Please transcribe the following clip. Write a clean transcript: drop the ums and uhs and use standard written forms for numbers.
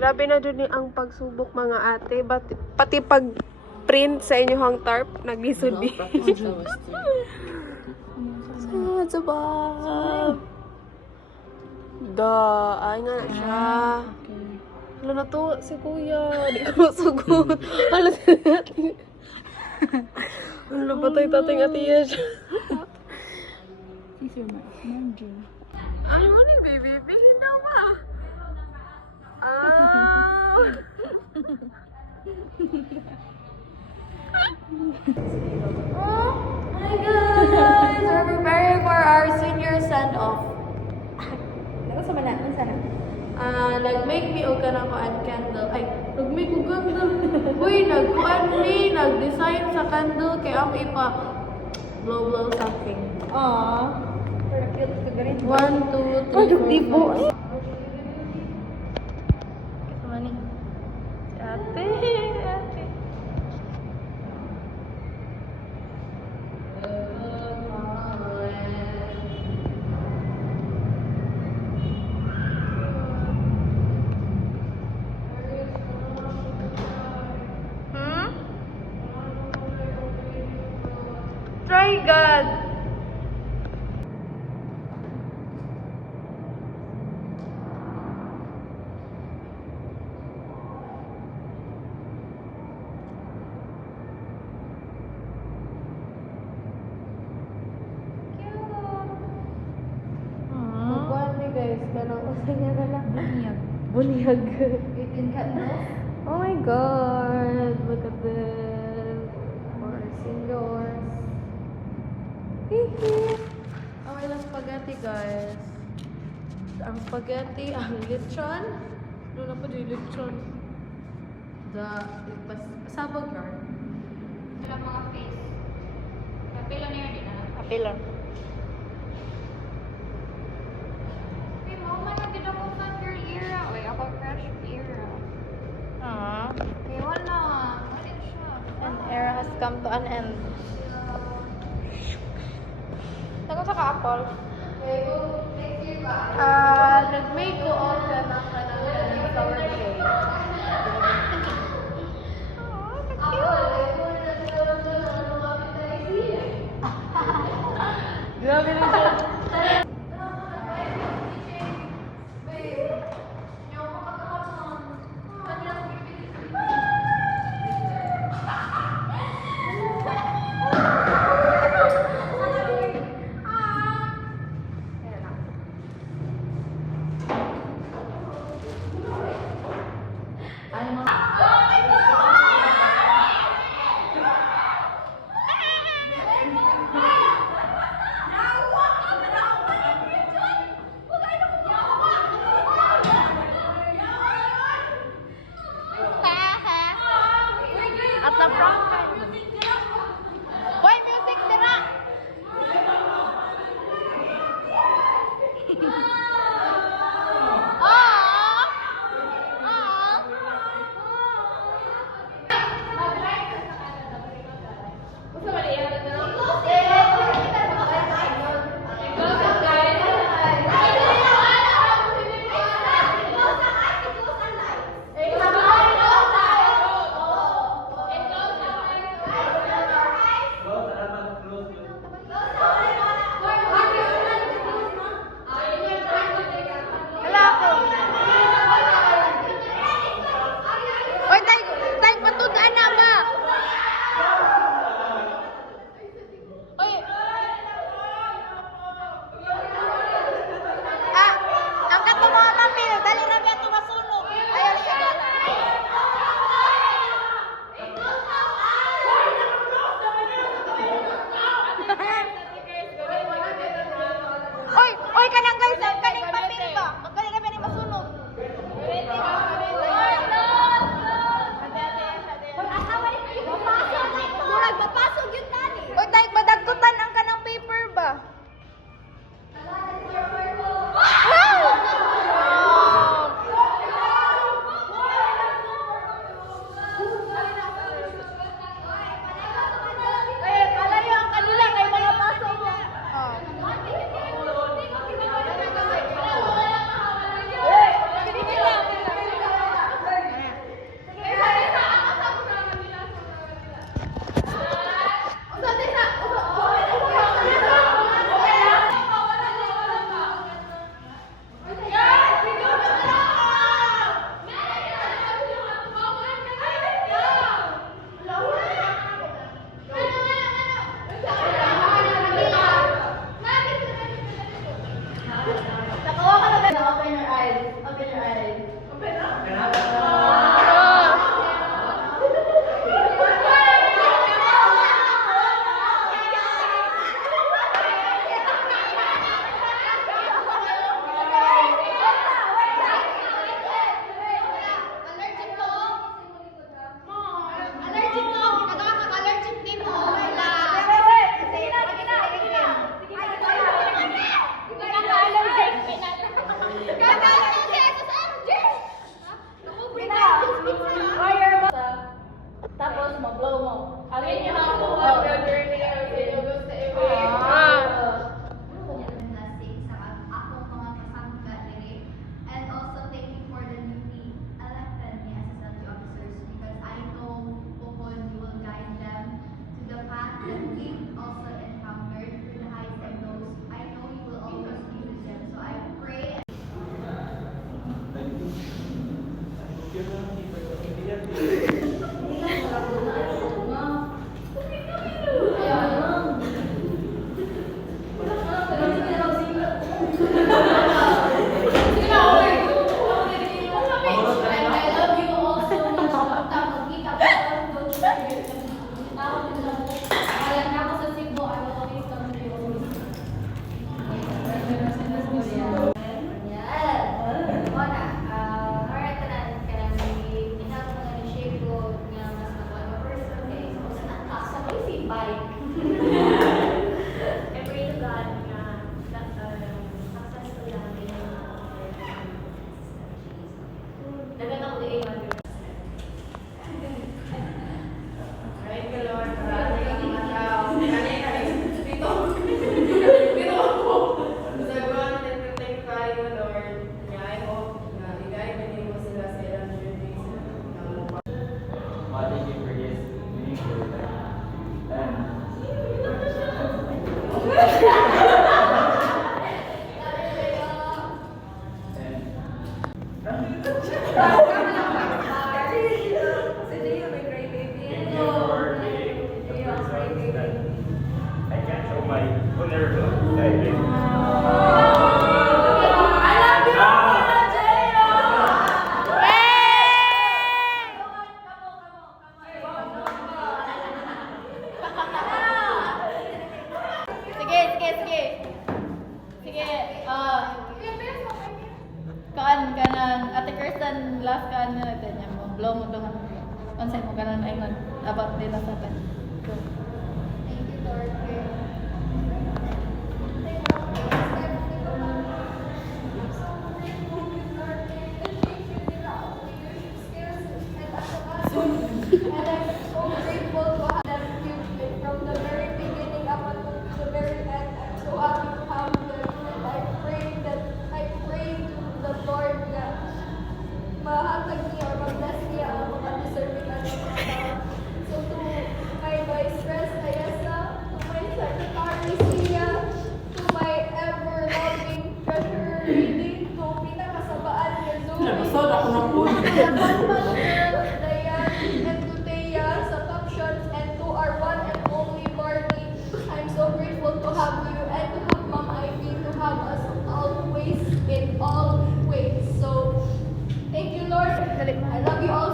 Grabe na dun ang pagsubok mga ate. Pati pag-print sa inyong tarp, naglisod di. Sabab. Ay nga na siya. Hala na to, si kuya. Di ko masugot. Hala Hala patay tating atiya siya. Sisir na. Mandy. Ay, mo ni baby. Pihinaw ba? Oh my guys! We're preparing for our senior send-off. Ano sa mana? Ano sana? Nag-make me og kanang kuan candle. Ay, nag-make og candle. Uy, nag-design sa candle kay ako ipa blow something. Aww. Pero cute ka ganun. 1, 2, 3, 4, 5. Money. Si ate. Try God. Magkuhan ni guys. Kanang usa niya na lang. Bunyag. Bunyag. 18 candles. Oh my god. Look at this. For seniors. Okay lang spaghetti guys. Ang spaghetti, ang lechon. Ano na pa di lechon? Pasabog yun. Wala mga face. Kapila na yun din ah. Apilon. Uy, mama na din ako fan girl era. Uy, ako crush era. Aww. Uy, wala. Wala siya. An era has come to an end. Tago sa ka-apple. Nag-make ko all ka ng sour cake. Grabe na siya. I can't show my vulnerable side. Sige, sige, sige. Sige, kaan ka ng Ate Kirsten, last kaan na natin yan mo. Blow mo doon. Pansay mo ka na ay nag-about din na sa atin. Go. Thank you, Lord. And I'm so grateful to have them from the very beginning up until the very end. I'm so happy to have them. And I pray to the Lord that mahatag niya or mag-bless niya ang mga deserving na ng mga tao. So to my Vice Pres, Ayesa, to my Secretary, Sia, to my ever-loving treasurer, Reading, to pinakasabaan niya, Zoe, Nabasod ako ng puno. Batman girl, Dayan, and to Thea sa captions, and to our one and only Barney. I'm so grateful to have you and to have Mom Ivy to have us always in all ways. So, thank you, Lord. I love you all